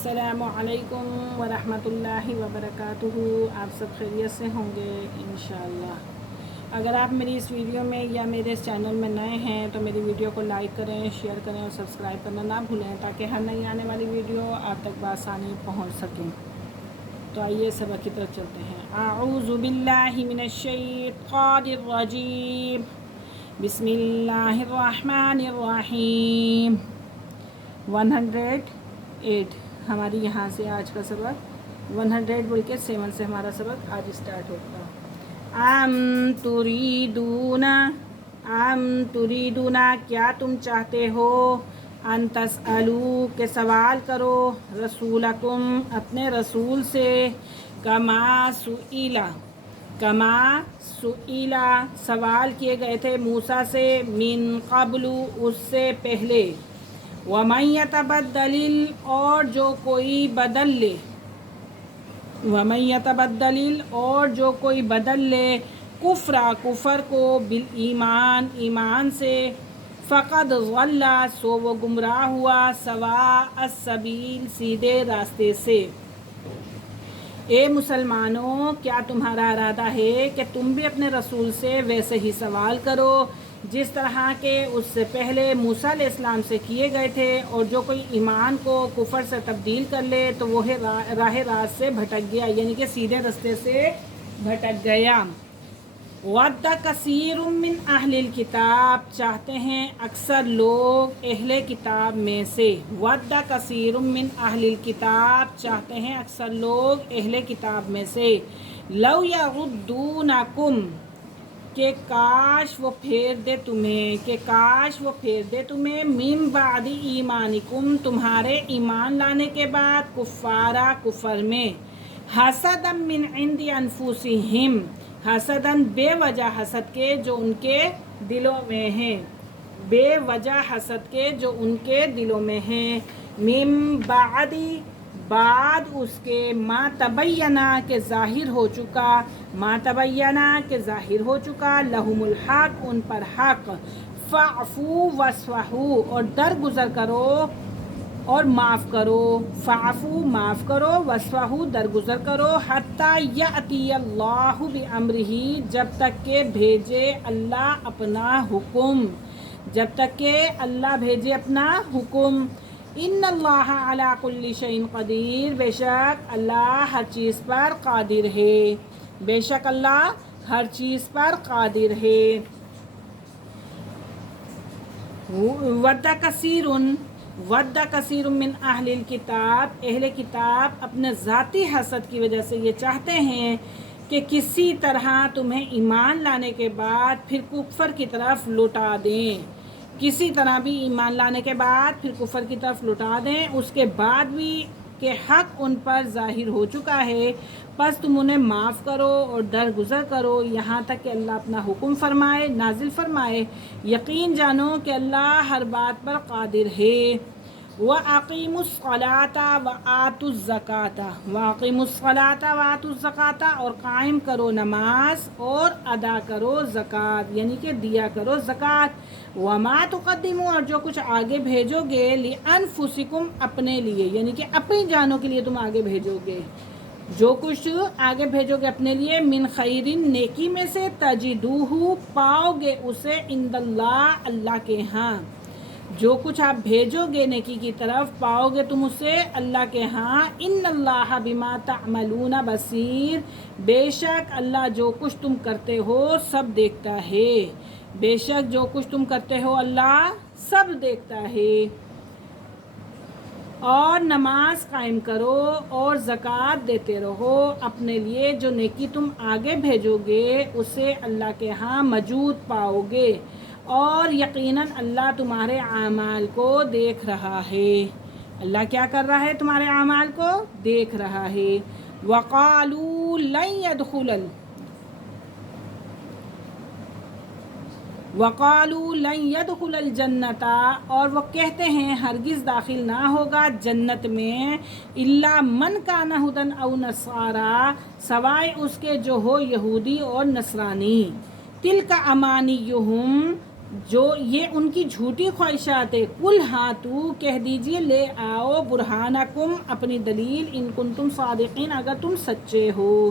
अस्सलामु अलैकुम वरहमतुल्लाहि वबरकातुहू। आप सब खैरियत से होंगे इंशाअल्लाह। अगर आप मेरी इस वीडियो में या मेरे इस चैनल में नए हैं तो मेरी वीडियो को लाइक करें, शेयर करें और सब्सक्राइब करना ना भूलें ताकि हर नई आने वाली वीडियो आप तक बआसानी पहुँच सकें। तो आइए सबक की तरफ चलते हैं। आऊज़ु बिल्लाहि मिनश्शैतानिर रजीम, बिस्मिल्लाहिर रहमानिर रहीम। 108 हमारी यहाँ से आज का सबक 100 बोल के 7 से हमारा सबक आज स्टार्ट होगा। आम तुरीदूना क्या तुम चाहते हो, अन तसअलू के सवाल करो, रसूलकुम अपने रसूल से, कमा सुईला सवाल किए गए थे मूसा से, मिन क़ब्लु उससे पहले, वमन यतबद्दलिल और जो कोई बदल ले, वमन यतबद्दलिल और जो कोई बदल ले, कुफ़र को बिल ईमान ईमान से, फ़क़द ज़ल्ला सो वो गुमराह हुआ, सवा अस्सबील सीधे रास्ते से। ए मुसलमानों, क्या तुम्हारा इरादा है कि तुम भी अपने रसूल से वैसे ही सवाल करो जिस तरह के उससे पहले मूसा अलैहिस्सलाम से किए गए थे, और जो कोई ईमान को कुफर से तब्दील कर ले तो वो राह रास्त से भटक गया, यानी कि सीधे रास्ते से भटक गया। वद्दा कसीरुम मिन अहलिल किताब चाहते हैं अक्सर लोग अहले किताब में से, वद्दा कसीरुम मिन अहलिल किताब चाहते हैं अक्सर लोग अहले किताब में से, लौ यरुद्दूनकुम के काश वो फेर दे तुम्हें, मिन बादी ईमानिकुम तुम्हारे ईमान लाने के बाद, कुफ़ारा कुफर में, हसदन मिन इंदी अनफुसिहिम हसदन बेवजह हसद के जो उनके दिलों में हैं, बेवजह हसद के जो उनके दिलों में हैं, मिन बादी बाद उसके, मा तबय्यना के ज़ाहिर हो चुका, लहुमुल हक उन पर हक, फ़अफ़ू वस्फ़हू और दरगुज़र करो और माफ़ करो, फ़अफ़ू माफ़ करो, वस्फ़हू दरगुज़र करो, हत्ता यअती अल्लाहु बिअम्रिही जब तक के भेजे अल्लाह अपना हुक्म, जब तक के अल्लाह भेजे अपना हुक्म। इन्नल्लाह अला कुल्ली शैइन क़दीर बेशक अल्लाह हर चीज़ पर कादिर है, बेशक अल्लाह हर चीज़ पर कादिर है। वद्दा कसीरुन मिन अहलिल किताब अहले किताब अपने ज़ाती हसद की वजह से ये चाहते हैं कि किसी तरह तुम्हें ईमान लाने के बाद फिर कुफ़र की तरफ लौटा दें, किसी तरह भी ईमान लाने के बाद फिर कुफर की तरफ लौटा दें, उसके बाद भी कि हक उन पर ज़ाहिर हो चुका है, बस तुम उन्हें माफ़ करो और दरगुज़र करो यहाँ तक कि अल्लाह अपना हुक्म फरमाए, नाजिल फरमाए। यकीन जानो कि अल्लाह हर बात पर कादिर है। व अक़ीमुस्सलाता व आतुज़्ज़काता और कायम करो नमाज और अदा करो ज़कात, यानी कि दिया करो ज़कात। वमा तुक़द्दिमू और जो कुछ आगे भेजोगे, लिअन्फुसिकुम अपने लिए, यानी कि अपनी जानों के लिए तुम आगे भेजोगे, जो कुछ आगे भेजोगे अपने लिए, मिन खैरिन नेकी में से, तजिदूहु पाओगे उसे, इंदल्लाह अल्लाह के यहाँ, जो कुछ आप भेजोगे नेकी की तरफ पाओगे तुम उसे अल्लाह के यहाँ। इन्नल्लाह बिमा तअमलूना बसीर बेशक अल्लाह जो कुछ तुम करते हो सब देखता है, बेशक जो कुछ तुम करते हो अल्लाह सब देखता है। और नमाज कायम करो और ज़कात देते रहो अपने लिए, जो नेकी तुम आगे भेजोगे उसे अल्लाह के यहाँ मौजूद पाओगे, और यकीनन अल्लाह तुम्हारे आमाल को देख रहा है। अल्लाह क्या कर रहा है? तुम्हारे आमाल को देख रहा है। वक़ालू लन यदखुलल जन्नता और वो कहते हैं हरगिज़ दाखिल ना होगा जन्नत में, इल्ला मन काना हुदन औ नसारा सवाए उसके जो हो यहूदी और नसरानी, तिल का अमानियुहुम جو یہ ان کی جھوٹی خواہشات ہے، کل ہاتو کہہ دیجئے لے آؤ برہانکم اپنی دلیل ان کنتم صادقین اگر تم سچے ہو۔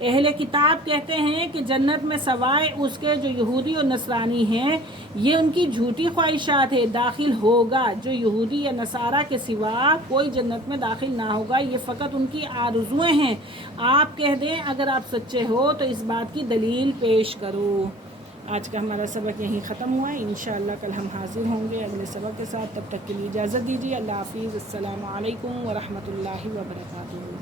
اہل کتاب کہتے ہیں کہ جنت میں سوائے اس کے جو یہودی اور نصرانی ہیں یہ ان کی جھوٹی خواہشات ہے، داخل ہوگا جو یہودی یا نصارہ کے سوا کوئی جنت میں داخل نہ ہوگا، یہ فقط ان کی آرزویں ہیں۔ آپ کہہ دیں اگر آپ سچے ہو تو اس بات کی دلیل پیش کرو۔ آج کا ہمارا سبق یہیں ختم ہوا ہے، انشاءاللہ کل ہم حاضر ہوں گے اگلے سبق کے ساتھ، تب تک کے لیے اجازت دیجیے، اللہ حافظ، السلام علیکم ورحمۃ اللہ وبرکاتہ۔